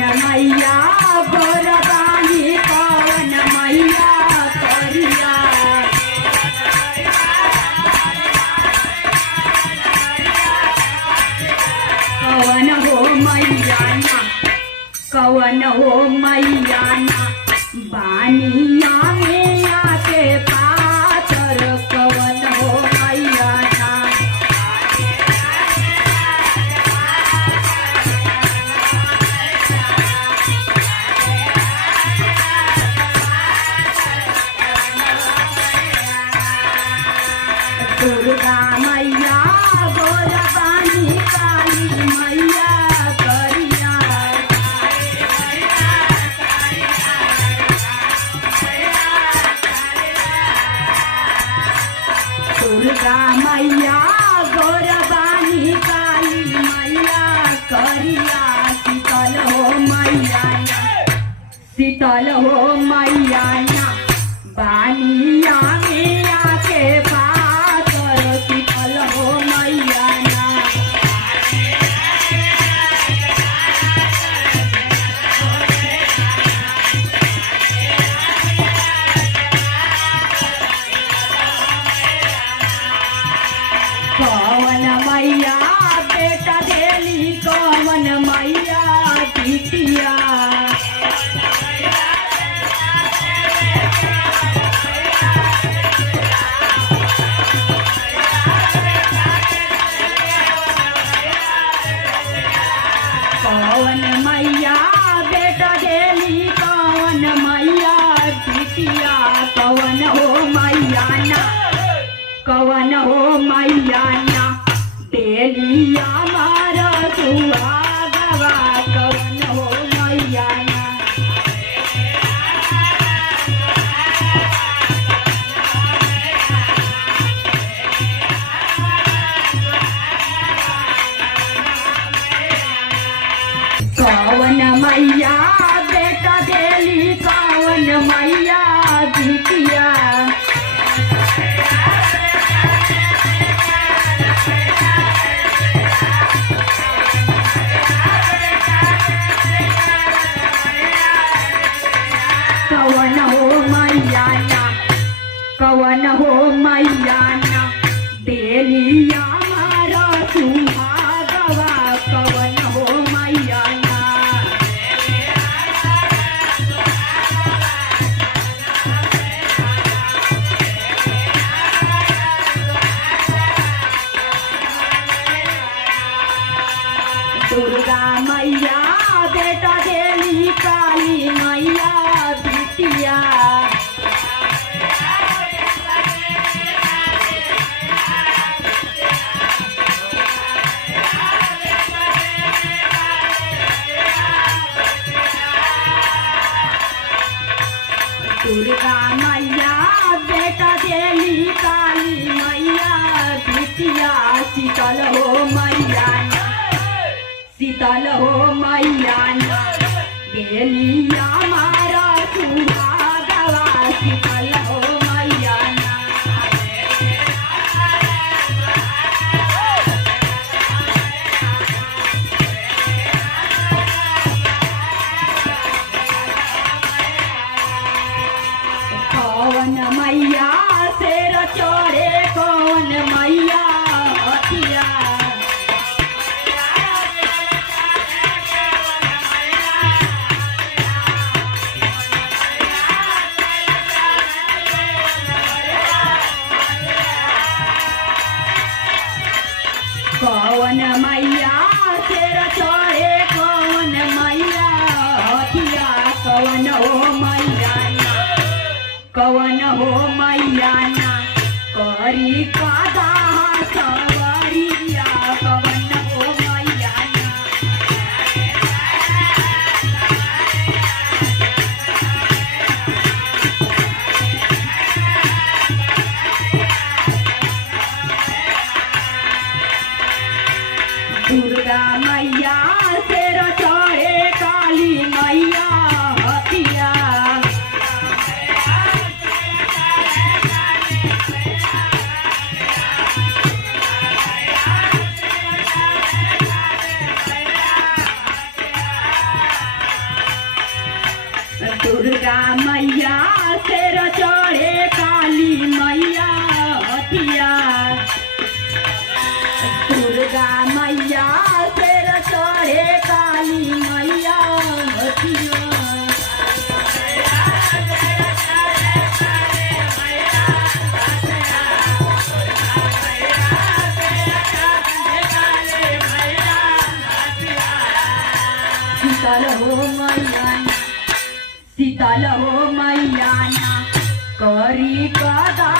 मैया गोरबानी कवन मैया करिया कवन हो मैया ना कवन हो मैया ना बानिया में आके पातर कवन हो मैया ना दुर्गा मैया गोरबानी काली मैया करिया दुर्गा मैया गोरबानी काली मैया करिया शीतल हो मैया ना बानिया में आके पातर शीतल हो मैया ना कवन मैया बेटा देली कवन मैया बिटिया कवन मैया बेटा देली कवन मैया बिटिया कवन हो मैया ना कवन हो मैया ना देलिया मार सुहागवा कवन हो मैया ना कवन मैया बेटा देली कवन मैया बिटिया कवन हो मैया ना कवन हो मैया ना देलिया मारा सुहागवा कवन हो मैया ना दुर्गा मैया बेटा देली काली मैया बिटिया दुर्गा मैया बेटा देली काली मैया बिटिया शीतल हो मैया ना शीतल हो मैया ना देलिया मारा सुहागवा शीतल हो मैया ना कवन मैया शेर चढ़े कवन मैया हथिया कवन मैया शेर चढ़े कवन मैया हथिया कवन हो मैया ना कवन हो मैया ना करी कादा सवरिया कवन हो मैया ना दुर्गा मैया शेर चढ़े काली मैया हथिया दुर्गा मैया शेर चढ़े काली मैया हथिया दुर्गा मैया शेर चढ़े काली मैया हथिया शीतल हो मैया शीतल हो मैया करी कदा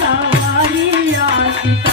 सवरिया शीतल